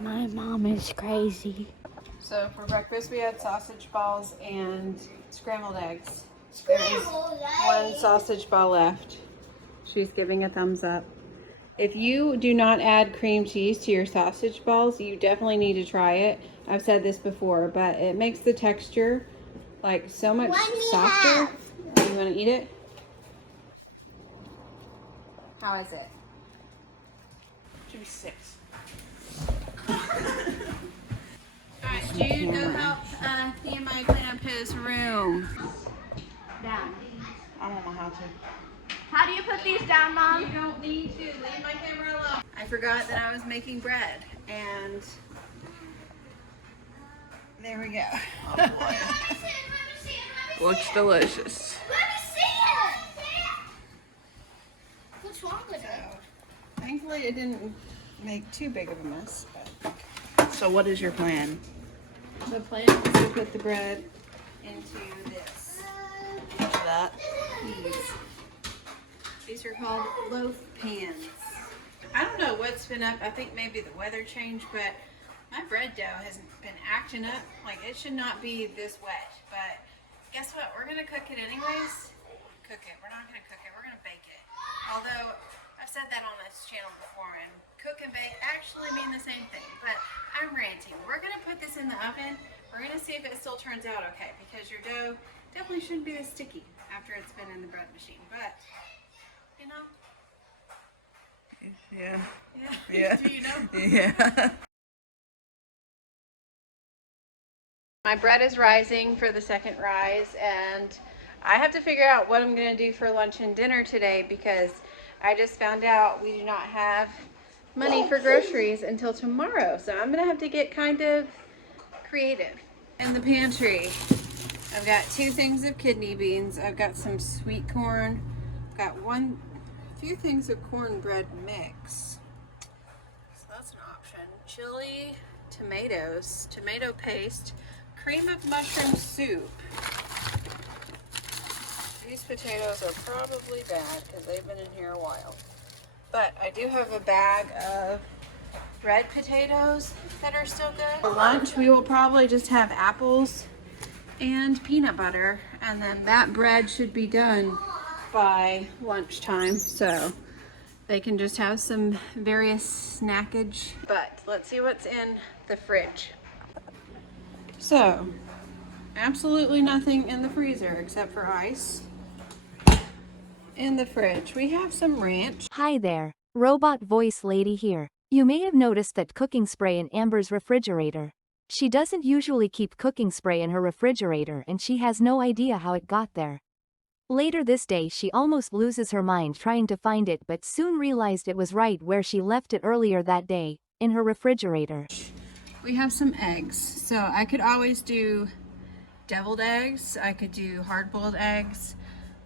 My mom is crazy. So for breakfast we had sausage balls and scrambled eggs. There is one sausage ball left. She's giving a thumbs up. If you do not add cream cheese to your sausage balls, you definitely need to try it. I've said this before, but it makes the texture like so much softer. You want to eat it? How is it? Give me 6. Alright, Jude, go help Nehemiah clean up his room. Down. I don't know how to. How do you put these down, Mom? You don't need to. Leave my camera alone. I forgot that I was making bread, and there we go. Oh boy. Looks delicious. Let me see it! What's wrong with it? Thankfully, it didn't make too big of a mess. But So what is your plan? the plan is to put the bread into this. That. These are called loaf pans. I don't know what's been up. I think maybe the weather changed, but my bread dough hasn't been acting up. Like, it should not be this wet. But guess what? We're going to cook it anyways. Cook it. We're not going to cook it. We're going to bake it. Although, I've said that on this channel before, and cook and bake actually mean the same thing. But I'm ranting. We're going to put this in the oven. We're going to see if it still turns out okay, because your dough definitely shouldn't be this sticky after it's been in the bread machine. But, you know. Yeah. Yeah. Do you know? Yeah. My bread is rising for the second rise, and I have to figure out what I'm going to do for lunch and dinner today, because I just found out we do not have money for groceries until tomorrow. So I'm going to have to get kind of creative. In the pantry, I've got 2 things of kidney beans. I've got some sweet corn. I've got a few things of cornbread mix. So that's an option. Chili, tomatoes, tomato paste, cream of mushroom soup. These potatoes are probably bad because they've been in here a while. But I do have a bag of red potatoes that are still good. For lunch, we will probably just have apples and peanut butter, and then that bread should be done by lunchtime, so they can just have some various snackage. But let's see what's in the fridge. So, absolutely nothing in the freezer except for ice. In the fridge, we have some ranch. Hi there, robot voice lady here. You may have noticed that cooking spray in Amber's refrigerator. She doesn't usually keep cooking spray in her refrigerator, and she has no idea how it got there. Later this day she almost loses her mind trying to find it, but soon realized it was right where she left it earlier that day, in her refrigerator. We have some eggs, so I could always do deviled eggs, I could do hard-boiled eggs,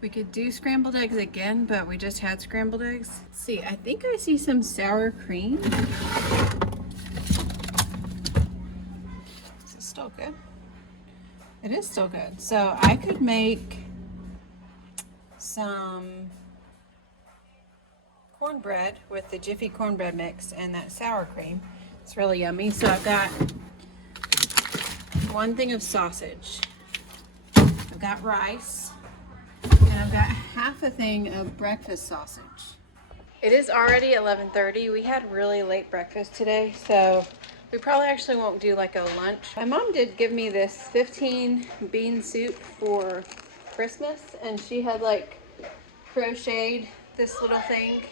we could do scrambled eggs again, but we just had scrambled eggs. Let's see, I think I see some sour cream. Is it still good? It is still good. So I could make some cornbread with the Jiffy cornbread mix and that sour cream. It's really yummy. So I've got 1 thing of sausage. I've got rice. And I've got half a thing of breakfast sausage. It is already 11:30. We had really late breakfast today, so we probably actually won't do like a lunch. My mom did give me this 15 bean soup for Christmas, and she had like crocheted this little thing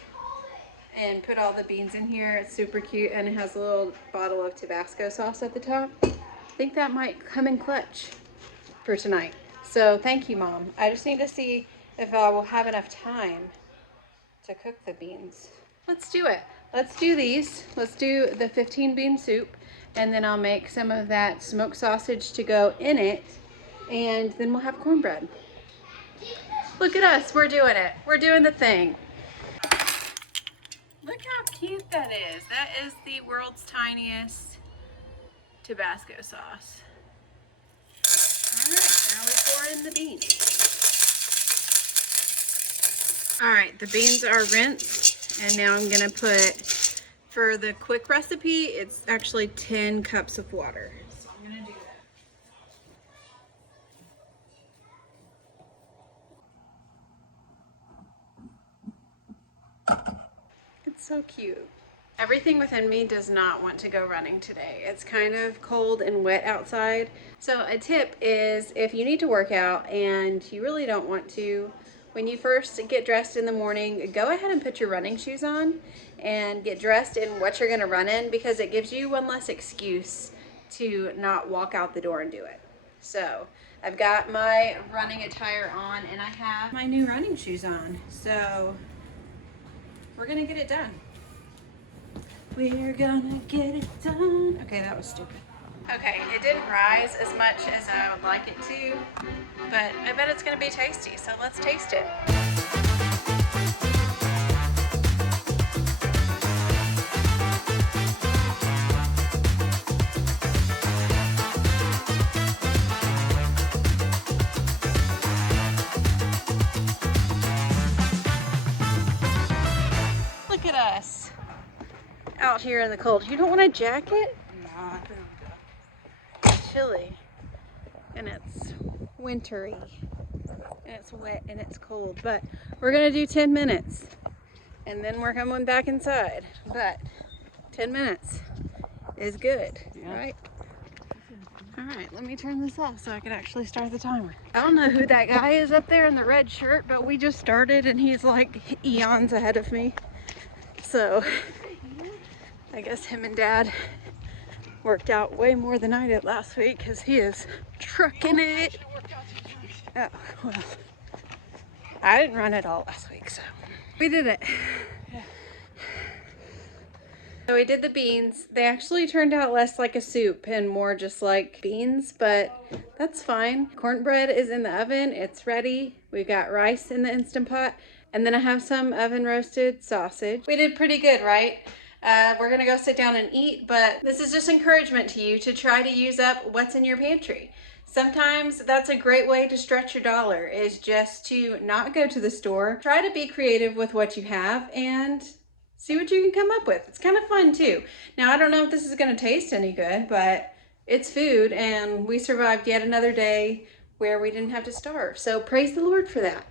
and put all the beans in here. It's super cute, and it has a little bottle of Tabasco sauce at the top. I think that might come in clutch for tonight. So thank you, Mom. I just need to see if I will have enough time to cook the beans. Let's do it. Let's do these. Let's do the 15 bean soup, and then I'll make some of that smoked sausage to go in it, and then we'll have cornbread. Look at us. We're doing it. We're doing the thing. Look how cute that is. That is the world's tiniest Tabasco sauce. All right, now we pour in the beans. All right, the beans are rinsed, and now I'm gonna put For the quick recipe, it's actually 10 cups of water. So I'm gonna do that. It's so cute. Everything within me does not want to go running today. It's kind of cold and wet outside. So a tip is if you need to work out and you really don't want to, when you first get dressed in the morning, go ahead and put your running shoes on and get dressed in what you're gonna run in, because it gives you one less excuse to not walk out the door and do it. So I've got my running attire on and I have my new running shoes on. So we're gonna get it done. We're gonna get it done. Okay, that was stupid. Okay, it didn't rise as much as I would like it to, but I bet it's gonna be tasty, so let's taste it. Look at us out here in the cold. You don't want a jacket? Nah. It's chilly and it's wintry and it's wet and it's cold, but we're gonna do 10 minutes and then we're coming back inside. But 10 minutes is good, right? All right, let me turn this off so I can actually start the timer. I don't know who that guy is up there in the red shirt, but we just started and he's like eons ahead of me. So I guess him and Dad worked out way more than I did last week because he is trucking it. Oh, well, I didn't run it all last week, so we did it. So we did the beans. They actually turned out less like a soup and more just like beans, but that's fine. Cornbread is in the oven. It's ready. We've got rice in the Instant Pot, and then I have some oven roasted sausage. We did pretty good, right? We're gonna go sit down and eat, but this is just encouragement to you to try to use up what's in your pantry. Sometimes that's a great way to stretch your dollar, is just to not go to the store. Try to be creative with what you have and see what you can come up with. It's kind of fun too. Now, I don't know if this is gonna taste any good, but it's food and we survived yet another day where we didn't have to starve. So praise the Lord for that.